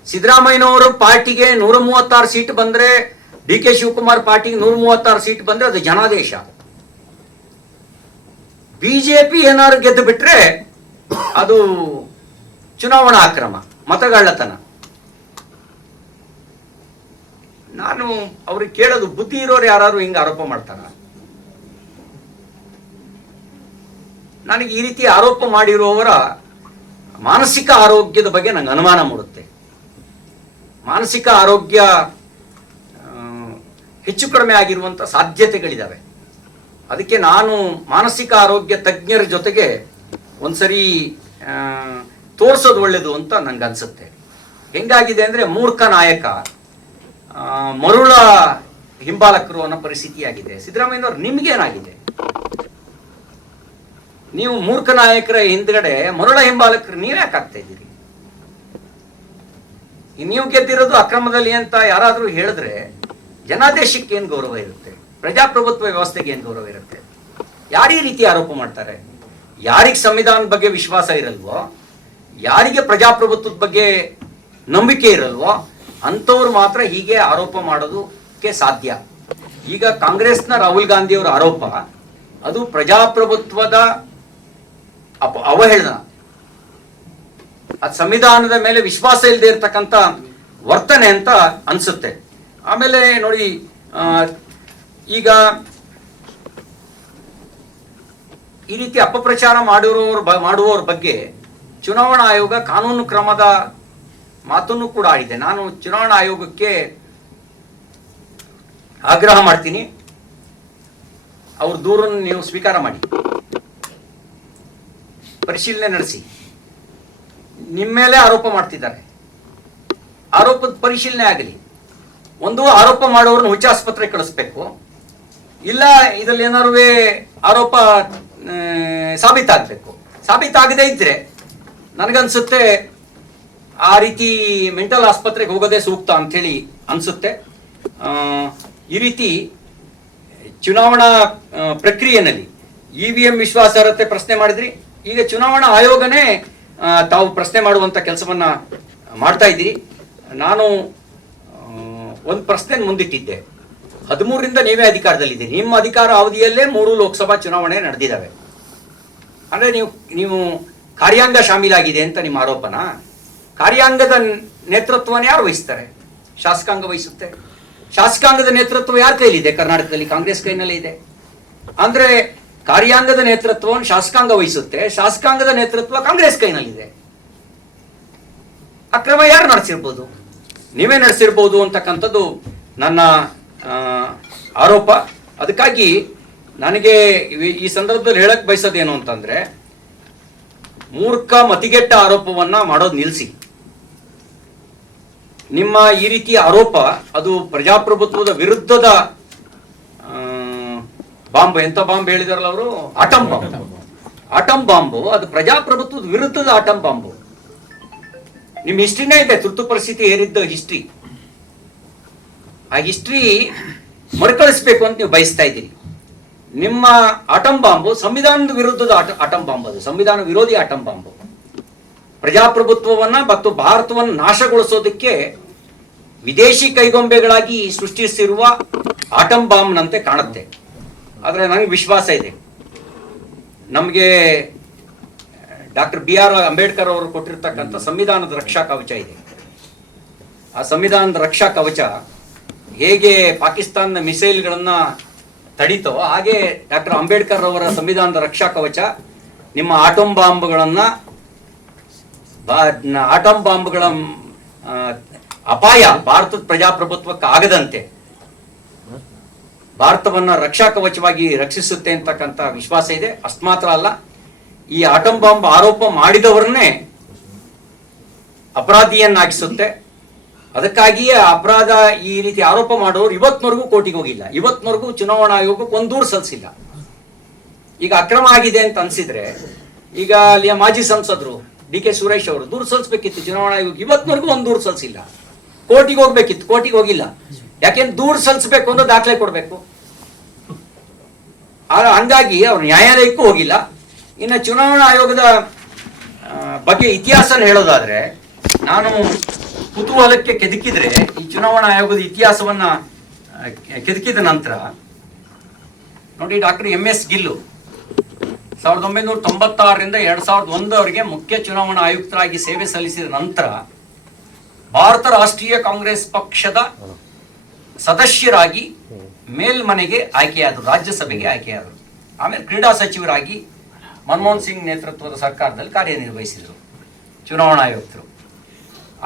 ಸಿದ್ದರಾಮಯ್ಯನವರು ಪಾರ್ಟಿಗೆ ನೂರ ಮೂವತ್ತಾರು ಸೀಟ್ ಬಂದ್ರೆ ಡಿ ಕೆ ಶಿವಕುಮಾರ್ ಪಾರ್ಟಿಗೆ ನೂರ ಮೂವತ್ತಾರು ಸೀಟ್ ಬಂದ್ರೆ ಅದು ಜನಾದೇಶ. ಬಿಜೆಪಿ ಏನಾದ್ರು ಗೆದ್ದು ಬಿಟ್ಟರೆ ಅದು ಚುನಾವಣಾ ಅಕ್ರಮ, ಮತಗಳ್ಳತನ. ನಾನು ಅವ್ರಿಗೆ ಕೇಳೋದು, ಬುದ್ಧಿ ಇರೋರು ಯಾರು ಹಿಂಗೆ ಆರೋಪ ಮಾಡ್ತಾರ? ನನಗೆ ಈ ರೀತಿ ಆರೋಪ ಮಾಡಿರುವವರ ಮಾನಸಿಕ ಆರೋಗ್ಯದ ಬಗ್ಗೆ ನಂಗೆ ಅನುಮಾನ ಮೂಡುತ್ತೆ. ಮಾನಸಿಕ ಆರೋಗ್ಯ ಹೆಚ್ಚು ಕಡಿಮೆ ಆಗಿರುವಂಥ ಸಾಧ್ಯತೆಗಳಿದ್ದಾವೆ ಅದಕ್ಕೆ ನಾನು ಮಾನಸಿಕ ಆರೋಗ್ಯ ತಜ್ಞರ ಜೊತೆಗೆ ಒಂದ್ಸರಿ ತೋರಿಸೋದು ಒಳ್ಳೆಯದು ಅಂತ ನಂಗೆ ಅನ್ಸುತ್ತೆ ಹೆಂಗಾಗಿದೆ ಅಂದರೆ ಮೂರ್ಖ ನಾಯಕ ಮರುಳ ಹಿಂಬಾಲಕರು ಅನ್ನೋ ಪರಿಸ್ಥಿತಿ ಆಗಿದೆ ಸಿದ್ದರಾಮಯ್ಯನವ್ರು ನಿಮ್ಗೇನಾಗಿದೆ? ನೀವು ಮೂರ್ಖ ನಾಯಕರ ಹಿಂದ್ಗಡೆ ಮರುಳ ಹಿಂಬಾಲಕರು ನೀವ್ ಯಾಕೆ ಆಗ್ತಾ ಇದ್ದೀರಿ? ನೀವು ಗೆದ್ದಿರೋದು ಅಕ್ರಮದಲ್ಲಿ ಅಂತ ಯಾರಾದ್ರೂ ಹೇಳಿದ್ರೆ ಜನಾದೇಶಕ್ಕೆ ಏನ್ ಗೌರವ ಇರುತ್ತೆ? ಪ್ರಜಾಪ್ರಭುತ್ವ ವ್ಯವಸ್ಥೆಗೆ ಏನ್ ಗೌರವ ಇರುತ್ತೆ? ಯಾರೀ ರೀತಿ ಆರೋಪ ಮಾಡ್ತಾರೆ? ಯಾರಿಗೆ ಸಂವಿಧಾನದ ಬಗ್ಗೆ ವಿಶ್ವಾಸ ಇರಲ್ವೋ? ಯಾರಿಗೆ ಪ್ರಜಾಪ್ರಭುತ್ವದ ಬಗ್ಗೆ ನಂಬಿಕೆ ಇರಲ್ವೋ? ಅಂಥವ್ರು ಮಾತ್ರ ಹೀಗೆ ಆರೋಪ ಮಾಡೋದಕ್ಕೆ ಸಾಧ್ಯ. ಈಗ ಕಾಂಗ್ರೆಸ್ನ ರಾಹುಲ್ ಗಾಂಧಿಯವರ ಆರೋಪ, ಅದು ಪ್ರಜಾಪ್ರಭುತ್ವದ ಅಪ, ಅವಹೇಳನ. ಅದು ಸಂವಿಧಾನದ ಮೇಲೆ ವಿಶ್ವಾಸ ಇಲ್ಲದೆ ಇರತಕ್ಕಂಥ ವರ್ತನೆ ಅಂತ ಅನ್ಸುತ್ತೆ. ಆಮೇಲೆ ನೋಡಿ ಈಗ ಈ ರೀತಿ ಅಪಪ್ರಚಾರ ಮಾಡಿರೋರ ಮಾಡುವವರ ಬಗ್ಗೆ ಚುನಾವಣಾ ಆಯೋಗ ಕಾನೂನು ಕ್ರಮದ ಮಾತನ್ನು ಕೂಡ ಆಡಿದೆ ನಾನು ಚುನಾವಣಾ ಆಯೋಗಕ್ಕೆ ಆಗ್ರಹ ಮಾಡ್ತೀನಿ. ಅವ್ರ ದೂರನ್ನು ನೀವು ಸ್ವೀಕಾರ ಮಾಡಿ. ಪರಿಶೀಲನೆ ನಡೆಸಿ. ನಿಮ್ಮ ಮೇಲೆ ಆರೋಪ ಮಾಡ್ತಿದ್ದಾರೆ. ಆರೋಪದ ಪರಿಶೀಲನೆ ಆಗಲಿ. ಒಂದು ಆರೋಪ ಮಾಡೋರನ್ನ ಹುಚ್ಚ ಆಸ್ಪತ್ರೆ ಕಳಿಸ್ಬೇಕು. ಇಲ್ಲ, ಇದರಲ್ಲಿ ಏನಾರು ಆರೋಪ ಸಾಬೀತಾಗಬೇಕು. ಸಾಬೀತಾಗದೇ ಇದ್ರೆ ನನಗನ್ಸುತ್ತೆ ಆ ರೀತಿ ಮೆಂಟಲ್ ಆಸ್ಪತ್ರೆಗೆ ಹೋಗೋದೇ ಸೂಕ್ತ ಅಂಥೇಳಿ ಅನ್ಸುತ್ತೆ. ಈ ರೀತಿ ಚುನಾವಣಾ ಪ್ರಕ್ರಿಯೆನಲ್ಲಿ ಇ ವಿ ಎಂ ವಿಶ್ವಾಸಾರ್ಹತೆ ಪ್ರಶ್ನೆ ಮಾಡಿದ್ರಿ. ಈಗ ಚುನಾವಣಾ ಆಯೋಗನೇ ತಾವು ಪ್ರಶ್ನೆ ಮಾಡುವಂತ ಕೆಲಸವನ್ನ ಮಾಡ್ತಾ ಇದ್ದೀರಿ. ನಾನು ಒಂದು ಪ್ರಶ್ನೆ ಮುಂದಿಟ್ಟಿದ್ದೆ. ಹದಿಮೂರರಿಂದ ನೀವೇ ಅಧಿಕಾರದಲ್ಲಿದ್ದೀರಿ. ನಿಮ್ಮ ಅಧಿಕಾರ ಅವಧಿಯಲ್ಲೇ ಮೂರು ಲೋಕಸಭಾ ಚುನಾವಣೆ ನಡೆದಿದ್ದಾವೆ. ಅಂದ್ರೆ ನೀವು ನೀವು ಕಾರ್ಯಾಂಗ ಶಾಮೀಲಾಗಿದೆ ಅಂತ ನಿಮ್ಮ ಆರೋಪನ? ಕಾರ್ಯಾಂಗದ ನೇತೃತ್ವವನ್ನು ಯಾರು ವಹಿಸ್ತಾರೆ? ಶಾಸಕಾಂಗ ವಹಿಸುತ್ತೆ. ಶಾಸಕಾಂಗದ ನೇತೃತ್ವ ಯಾರ ಕೈಲಿದೆ? ಕರ್ನಾಟಕದಲ್ಲಿ ಕಾಂಗ್ರೆಸ್ ಕೈನಲ್ಲಿ ಇದೆ. ಅಂದ್ರೆ ಕಾರ್ಯಾಂಗದ ನೇತೃತ್ವವನ್ನು ಶಾಸಕಾಂಗ ವಹಿಸುತ್ತೆ. ಶಾಸಕಾಂಗದ ನೇತೃತ್ವ ಕಾಂಗ್ರೆಸ್ ಕೈನಲ್ಲಿದೆ. ಅಕ್ರಮ ಯಾರು ನಡೆಸಿರ್ಬೋದು? ನೀವೇ ನಡೆಸಿರ್ಬೋದು ಅಂತಕ್ಕಂಥದ್ದು ನನ್ನ ಆರೋಪ. ಅದಕ್ಕಾಗಿ ನನಗೆ ಈ- ಸಂದರ್ಭದಲ್ಲಿ ಹೇಳಕ್ ಬಯಸೋದೇನು ಅಂತಂದ್ರೆ, ಮೂರ್ಖ ಮತಿಗೆಟ್ಟ ಆರೋಪವನ್ನ ಮಾಡೋದು ನಿಲ್ಲಿಸಿ ನಿಮ್ಮ ಈ ರೀತಿಯ ಆರೋಪ ಅದು ಪ್ರಜಾಪ್ರಭುತ್ವದ ವಿರುದ್ಧದ ಬಾಂಬ್ ಎಂತ ಬಾಂಬ್ ಹೇಳಿದಾರಲ್ಲ ಅವರು? Atom bomb. Atom bomb. ಅದು ಪ್ರಜಾಪ್ರಭುತ್ವದ ವಿರುದ್ಧದ ಆಟಂ ಬಾಂಬು. ನಿಮ್ಮ ಹಿಸ್ಟ್ರಿನೇ ಇದೆ ತುರ್ತು ಪರಿಸ್ಥಿತಿ ಹೇರಿದ್ದ ಹಿಸ್ಟ್ರಿ? ಆ ಹಿಸ್ಟ್ರಿ ಮರುಕಳಿಸ್ಬೇಕು ಅಂತ ನೀವು ಬಯಸ್ತಾ ಇದ್ದೀರಿ. ನಿಮ್ಮ ಆಟಂ ಬಾಂಬು ಸಂವಿಧಾನದ ವಿರುದ್ಧದ ಆಟ ಆಟಂ ಬಾಂಬ್ ಅದು ಸಂವಿಧಾನ ವಿರೋಧಿ ಆಟಂ ಬಾಂಬು. ಪ್ರಜಾಪ್ರಭುತ್ವವನ್ನ ಮತ್ತು ಭಾರತವನ್ನು ನಾಶಗೊಳಿಸೋದಕ್ಕೆ ವಿದೇಶಿ ಕೈಗೊಂಬೆಗಳಾಗಿ ಸೃಷ್ಟಿಸಿರುವ ಆಟಂ ಬಾಂಬ್ನಂತೆ ಕಾಣುತ್ತೆ. ಆದರೆ ನನಗೆ ವಿಶ್ವಾಸ ಇದೆ. ನಮಗೆ ಡಾಕ್ಟರ್ ಬಿ ಆರ್ ಅಂಬೇಡ್ಕರ್ ಅವರು ಕೊಟ್ಟಿರ್ತಕ್ಕಂಥ ಸಂವಿಧಾನದ ರಕ್ಷಾ ಕವಚ ಇದೆ. ಆ ಸಂವಿಧಾನದ ರಕ್ಷಾ ಕವಚ ಹೇಗೆ ಪಾಕಿಸ್ತಾನದ ಮಿಸೈಲ್ಗಳನ್ನು ತಡೀತೋ ಹಾಗೆ ಡಾಕ್ಟರ್ ಅಂಬೇಡ್ಕರ್ ಅವರ ಸಂವಿಧಾನದ ರಕ್ಷಾ ಕವಚ ನಿಮ್ಮ ಆಟೋಮ್ ಬಾಂಬ್ಗಳನ್ನ ಆಟೋಮ್ ಬಾಂಬ್ಗಳ ಅಪಾಯ, ಭಾರತದ ಪ್ರಜಾಪ್ರಭುತ್ವಕ್ಕೆ ಆಗದಂತೆ. ಭಾರತವನ್ನ ರಕ್ಷಾ ಕವಚವಾಗಿ ರಕ್ಷಿಸುತ್ತೆ ಅಂತಕ್ಕಂಥ ವಿಶ್ವಾಸ ಇದೆ. ಅಷ್ಟು ಮಾತ್ರ ಅಲ್ಲ. ಈ ಆಟಂ ಬಾಂಬ್ ಆರೋಪ ಮಾಡಿದವರನ್ನೇ ಅಪರಾಧಿಯನ್ನಾಗಿಸುತ್ತೆ. ಅದಕ್ಕಾಗಿಯೇ ಅಪರಾಧ ಈ ರೀತಿ ಆರೋಪ ಮಾಡೋರು ಇವತ್ತಿನವರೆಗೂ ಕೋರ್ಟಿಗೆ ಹೋಗಿಲ್ಲ. ಇವತ್ತಿನವರೆಗೂ ಚುನಾವಣಾ ಆಯೋಗಕ್ಕೆ ಒಂದು ದೂರು ಸಲ್ಲಿಸಿಲ್ಲ. ಈಗ ಅಕ್ರಮ ಆಗಿದೆ ಅಂತ ಅನ್ಸಿದ್ರೆ, ಈಗ ಅಲ್ಲಿಯ ಮಾಜಿ ಸಂಸದರು ಡಿ ಕೆ ಸುರೇಶ್ ಅವರು ದೂರು ಸಲ್ಲಿಸಬೇಕಿತ್ತು, ಚುನಾವಣಾ ಆಯೋಗ ಇವತ್ತಿನವರೆಗೂ ಒಂದು ದೂರು ಸಲ್ಲಿಸಿಲ್ಲ. ಕೋರ್ಟಿಗೆ ಹೋಗ್ಬೇಕಿತ್ತು, ಕೋರ್ಟಿಗೆ ಹೋಗಿಲ್ಲ. ಯಾಕೆಂದ್ರೆ ದೂರು ಸಲ್ಲಿಸಬೇಕು ಅಂದ್ರೆ ದಾಖಲೆ ಕೊಡಬೇಕು. ಹಂಗಾಗಿ ಅವ್ರು ನ್ಯಾಯಾಲಯಕ್ಕೂ ಹೋಗಿಲ್ಲ. ಇನ್ನು ಚುನಾವಣಾ ಆಯೋಗದ ಬಗ್ಗೆ ಇತಿಹಾಸನ ಹೇಳೋದಾದ್ರೆ, ನಾನು ಕುತೂಹಲಕ್ಕೆ ಕೆದಕಿದ್ರೆ ಈ ಚುನಾವಣಾ ಆಯೋಗದ ಇತಿಹಾಸವನ್ನ ಕೆದಕಿದ ನಂತರ, ನೋಡಿ ಡಾಕ್ಟರ್ ಎಂ ಎಸ್ ಗಿಲ್ಲು. ಸಾವಿರದ ಒಂಬೈನೂರ ತೊಂಬತ್ತಾರರಿಂದ ಎರಡ್ ಸಾವಿರದ ಒಂದವರೆಗೆ ಮುಖ್ಯ ಚುನಾವಣಾ ಆಯುಕ್ತರಾಗಿ ಸೇವೆ ಸಲ್ಲಿಸಿದ ನಂತರ ಭಾರತ ರಾಷ್ಟ್ರೀಯ ಕಾಂಗ್ರೆಸ್ ಪಕ್ಷದ ಸದಸ್ಯರಾಗಿ ಮೇಲ್ಮನೆಗೆ ಆಯ್ಕೆಯಾದರು, ರಾಜ್ಯಸಭೆಗೆ ಆಯ್ಕೆಯಾದರು. ಆಮೇಲೆ ಕ್ರೀಡಾ ಸಚಿವರಾಗಿ ಮನಮೋಹನ್ ಸಿಂಗ್ ನೇತೃತ್ವದ ಸರ್ಕಾರದಲ್ಲಿ ಕಾರ್ಯನಿರ್ವಹಿಸಿದರು, ಚುನಾವಣಾ ಆಯುಕ್ತರು.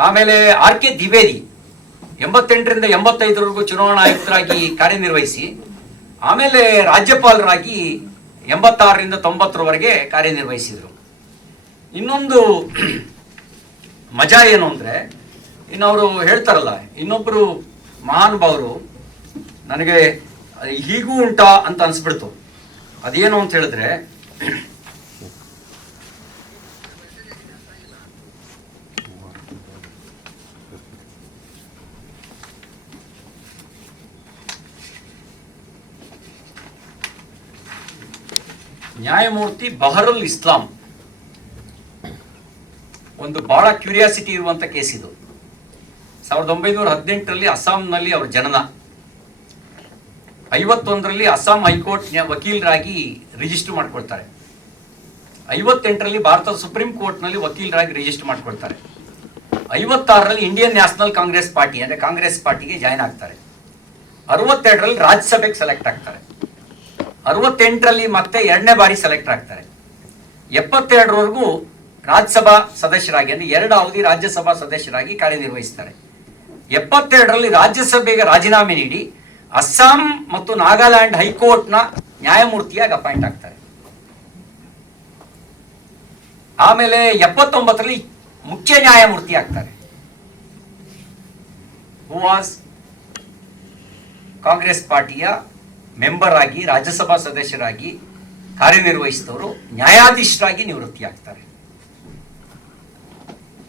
ಆಮೇಲೆ ಆರ್ ಕೆ ದ್ವಿವೇದಿ ಎಂಬತ್ತೆಂಟರಿಂದ ಎಂಬತ್ತೈದರವರೆಗೂ ಚುನಾವಣಾ ಆಯುಕ್ತರಾಗಿ ಕಾರ್ಯನಿರ್ವಹಿಸಿ, ಆಮೇಲೆ ರಾಜ್ಯಪಾಲರಾಗಿ ಎಂಬತ್ತಾರರಿಂದ ತೊಂಬತ್ತರವರೆಗೆ ಕಾರ್ಯನಿರ್ವಹಿಸಿದರು. ಇನ್ನೊಂದು ಮಜಾ ಏನು ಅಂದರೆ ಇನ್ನು ಅವರು ಹೇಳ್ತಾರಲ್ಲ ಇನ್ನೊಬ್ಬರು ಮಹಾನುಭಾವರು ನನಗೆ ಹೀಗೂ ಉಂಟಾ ಅಂತ ಅನಿಸ್ಬಿಡ್ತು. ಅದೇನು ಅಂತ ಹೇಳಿದ್ರೆ ನ್ಯಾಯಮೂರ್ತಿ ಬಹರುಲ್ ಇಸ್ಲಾಂ. ಒಂದು ಬಹಳ ಕ್ಯೂರಿಯಾಸಿಟಿ ಇರುವಂತ ಕೇಸ್ ಇದು. ಸಾವಿರದ ಒಂಬೈನೂರ ಹದಿನೆಂಟರಲ್ಲಿ ಅಸ್ಸಾಂನಲ್ಲಿ ಅವರ ಜನನ. ಐವತ್ತೊಂದರಲ್ಲಿ ಅಸ್ಸಾಂ ಹೈಕೋರ್ಟ್ ವಕೀಲರಾಗಿ ರಿಜಿಸ್ಟರ್ ಮಾಡ್ಕೊಳ್ತಾರೆ. ಐವತ್ತೆಂಟರಲ್ಲಿ ಭಾರತದ ಸುಪ್ರೀಂ ಕೋರ್ಟ್ನಲ್ಲಿ ವಕೀಲರಾಗಿ ರಿಜಿಸ್ಟರ್ ಮಾಡ್ಕೊಳ್ತಾರೆ. ಐವತ್ತಾರರಲ್ಲಿ ಇಂಡಿಯನ್ ನ್ಯಾಷನಲ್ ಕಾಂಗ್ರೆಸ್ ಪಾರ್ಟಿ, ಅಂದ್ರೆ ಕಾಂಗ್ರೆಸ್ ಪಾರ್ಟಿಗೆ ಜಾಯ್ನ್ ಆಗ್ತಾರೆ. ಅರವತ್ತೆರಡರಲ್ಲಿ ರಾಜ್ಯಸಭೆಗೆ ಸೆಲೆಕ್ಟ್ ಆಗ್ತಾರೆ. ಅರವತ್ತೆಂಟರಲ್ಲಿ ಮತ್ತೆ ಎರಡನೇ ಬಾರಿ ಸೆಲೆಕ್ಟ್ ಆಗ್ತಾರೆ. ಎಪ್ಪತ್ತೆರಡರವರೆಗೂ ರಾಜ್ಯಸಭಾ ಸದಸ್ಯರಾಗಿ, ಅಂದರೆ ಎರಡು ಅವಧಿ ರಾಜ್ಯಸಭಾ ಸದಸ್ಯರಾಗಿ ಕಾರ್ಯನಿರ್ವಹಿಸ್ತಾರೆ. ಎಪ್ಪತ್ತೆರಡರಲ್ಲಿ ರಾಜ್ಯಸಭೆಗೆ ರಾಜೀನಾಮೆ ನೀಡಿ ಅಸ್ಸಾಂ ಮತ್ತು ನಾಗಾಲ್ಯಾಂಡ್ ಹೈಕೋರ್ಟ್ನ ನ್ಯಾಯಮೂರ್ತಿಯಾಗಿ ಅಪಾಯಿಂಟ್ ಆಗ್ತಾರೆ. ಆಮೇಲೆ ಎಪ್ಪತ್ತೊಂಬತ್ತರಲ್ಲಿ ಮುಖ್ಯ ನ್ಯಾಯಮೂರ್ತಿ ಆಗ್ತಾರೆ. ಹೂ ಕಾಂಗ್ರೆಸ್ ಪಾರ್ಟಿಯ ಮೆಂಬರ್ ಆಗಿ, ರಾಜ್ಯಸಭಾ ಸದಸ್ಯರಾಗಿ ಕಾರ್ಯನಿರ್ವಹಿಸಿದವರು ನ್ಯಾಯಾಧೀಶರಾಗಿ ನಿವೃತ್ತಿ ಆಗ್ತಾರೆ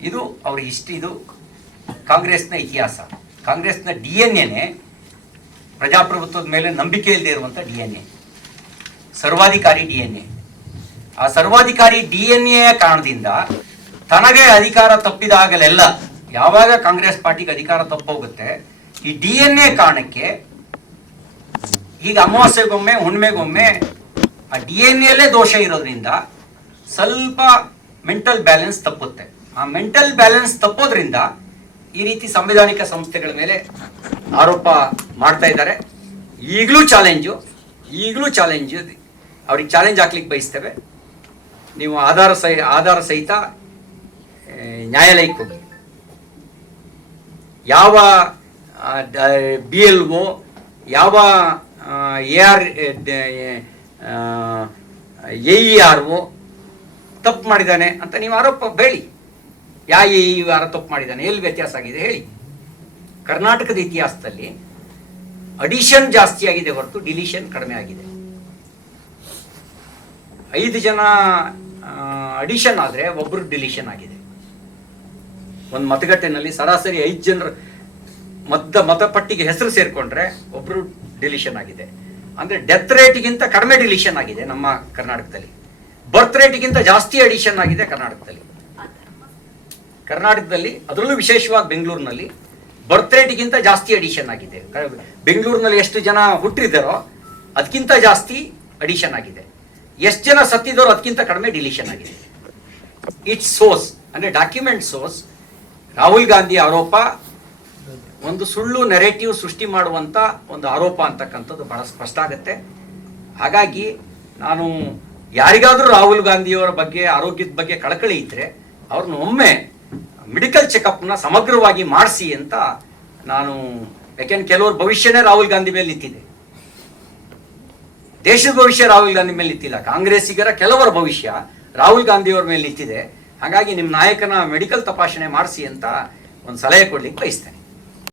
ಇದು ಅವ್ರ ಇಷ್ಟ, ಇದು ಕಾಂಗ್ರೆಸ್ನ ಇತಿಹಾಸ. ಕಾಂಗ್ರೆಸ್ನ ಡಿ ಎನ್ ಎನೇ ಪ್ರಜಾಪ್ರಭುತ್ವದ ಮೇಲೆ ನಂಬಿಕೆ ಇಲ್ಲದೆ ಇರುವಂಥ ಡಿ ಎನ್ ಎ. ಸರ್ವಾಧಿಕಾರಿ ಡಿ ಎನ್ ಎ. ಆ ಸರ್ವಾಧಿಕಾರಿ ಡಿ ಎನ್ ಎ ಕಾರಣದಿಂದ ತನಗೆ ಅಧಿಕಾರ ತಪ್ಪಿದಾಗಲೆಲ್ಲ ಯಾವಾಗ ಕಾಂಗ್ರೆಸ್ ಪಾರ್ಟಿಗೆ ಅಧಿಕಾರ ತಪ್ಪೋಗುತ್ತೆ, ಈ ಡಿ ಎನ್ ಎ ಕಾರಣಕ್ಕೆ ಈಗ ಅಮಾವಾಸ್ಯೆಗೊಮ್ಮೆ ಹುಣ್ಮೆಗೊಮ್ಮೆ ಆ ಡಿ ಎನ್ ಎಲ್ಲೇ ದೋಷ ಇರೋದ್ರಿಂದ ಸ್ವಲ್ಪ ಮೆಂಟಲ್ ಬ್ಯಾಲೆನ್ಸ್ ತಪ್ಪುತ್ತೆ. ಆ ಮೆಂಟಲ್ ಬ್ಯಾಲೆನ್ಸ್ ತಪ್ಪೋದ್ರಿಂದ ಈ ರೀತಿ ಸಂವಿಧಾನಿಕ ಸಂಸ್ಥೆಗಳ ಮೇಲೆ ಆರೋಪ ಮಾಡ್ತಾ ಇದ್ದಾರೆ. ಈಗಲೂ ಚಾಲೆಂಜು ಈಗಲೂ ಚಾಲೆಂಜ್ ಅವ್ರಿಗೆ ಚಾಲೆಂಜ್ ಹಾಕ್ಲಿಕ್ಕೆ ಬಯಸ್ತೇವೆ. ನೀವು ಆಧಾರ ಸಹಿ, ಆಧಾರ ಸಹಿತ ನ್ಯಾಯಾಲಯಕ್ಕೆ ಹೋಗಿ. ಯಾವ ಬಿ ಎಲ್ ಒ ಯಾವ A R, A E R O ತಪ್ಪು ಮಾಡಿದ್ದಾನೆ ಅಂತ ನೀವು ಆರೋಪ ಬೇಳಿ ಯಾ ಎ ಇ ಆರ್ ತಪ್ಪು ಮಾಡಿದ್ದಾನೆ? ಎಲ್ಲಿ ವ್ಯತ್ಯಾಸ ಆಗಿದೆ ಹೇಳಿ. ಕರ್ನಾಟಕದ ಇತಿಹಾಸದಲ್ಲಿ ಅಡಿಷನ್ ಜಾಸ್ತಿ ಆಗಿದೆ ಹೊರತು ಡಿಲಿಷನ್ ಕಡಿಮೆ ಆಗಿದೆ. ಐದು ಜನ ಅಡಿಷನ್ ಆದರೆ ಒಬ್ಬರು ಡಿಲಿಷನ್ ಆಗಿದೆ. ಒಂದು ಮತಗಟ್ಟೆನಲ್ಲಿ ಸರಾಸರಿ ಐದು ಜನರ ಮತ ಮತಪಟ್ಟಿಗೆ ಹೆಸರು ಸೇರಿಕೊಂಡ್ರೆ ಒಬ್ರು ಡಿಲಿಷನ್ ಆಗಿದೆ. ಅಂದ್ರೆ ಡೆತ್ ರೇಟ್ಗಿಂತ ಕಡಿಮೆ ಡಿಲಿಷನ್ ಆಗಿದೆ ನಮ್ಮ ಕರ್ನಾಟಕದಲ್ಲಿ. ಬರ್ತ್ ರೇಟ್ಗಿಂತ ಜಾಸ್ತಿ ಅಡಿಷನ್ ಆಗಿದೆ ಕರ್ನಾಟಕದಲ್ಲಿ. ಕರ್ನಾಟಕದಲ್ಲಿ, ಅದರಲ್ಲೂ ವಿಶೇಷವಾಗಿ ಬೆಂಗಳೂರಿನಲ್ಲಿ ಬರ್ತ್ ರೇಟ್ಗಿಂತ ಜಾಸ್ತಿ ಅಡಿಷನ್ ಆಗಿದೆ. ಬೆಂಗಳೂರಿನಲ್ಲಿ ಎಷ್ಟು ಜನ ಹುಟ್ಟಿದ್ದಾರೋ ಅದಕ್ಕಿಂತ ಜಾಸ್ತಿ ಅಡಿಷನ್ ಆಗಿದೆ. ಎಷ್ಟು ಜನ ಸತ್ತಿದ್ದಾರೋ ಅದಕ್ಕಿಂತ ಕಡಿಮೆ ಡಿಲಿಷನ್ ಆಗಿದೆ. ಇಟ್ಸ್ ಸೋರ್ಸ್ ಅಂದ್ರೆ ಡಾಕ್ಯುಮೆಂಟ್ ಸೋರ್ಸ್ ರಾಹುಲ್ ಗಾಂಧಿ ಆರೋಪ ಒಂದು ಸುಳ್ಳು ನೆರೆಟಿವ್ ಸೃಷ್ಟಿ ಮಾಡುವಂಥ ಒಂದು ಆರೋಪ ಅಂತಕ್ಕಂಥದ್ದು ಬಹಳ ಸ್ಪಷ್ಟ ಆಗುತ್ತೆ. ಹಾಗಾಗಿ ನಾನು ಯಾರಿಗಾದರೂ ರಾಹುಲ್ ಗಾಂಧಿಯವರ ಬಗ್ಗೆ, ಆರೋಗ್ಯದ ಬಗ್ಗೆ ಕಳಕಳಿ ಇದ್ದರೆ ಅವ್ರನ್ನ ಒಮ್ಮೆ ಮೆಡಿಕಲ್ ಚೆಕಪ್ನ ಸಮಗ್ರವಾಗಿ ಮಾಡಿಸಿ ಅಂತ ನಾನು, ಯಾಕೆಂದ್ರೆ ಕೆಲವ್ರ ಭವಿಷ್ಯನೇ ರಾಹುಲ್ ಗಾಂಧಿ ಮೇಲೆ ನಿಂತಿದೆ. ದೇಶದ ಭವಿಷ್ಯ ರಾಹುಲ್ ಗಾಂಧಿ ಮೇಲೆ ನಿಂತಿಲ್ಲ. ಕಾಂಗ್ರೆಸ್ಸಿಗರ ಕೆಲವರ ಭವಿಷ್ಯ ರಾಹುಲ್ ಗಾಂಧಿಯವರ ಮೇಲೆ ನಿಂತಿದೆ. ಹಾಗಾಗಿ ನಿಮ್ಮ ನಾಯಕನ ಮೆಡಿಕಲ್ ತಪಾಸಣೆ ಮಾಡಿಸಿ ಅಂತ ಒಂದು ಸಲಹೆ ಕೊಡ್ಲಿಕ್ಕೆ ಬಯಸ್ತೇನೆ.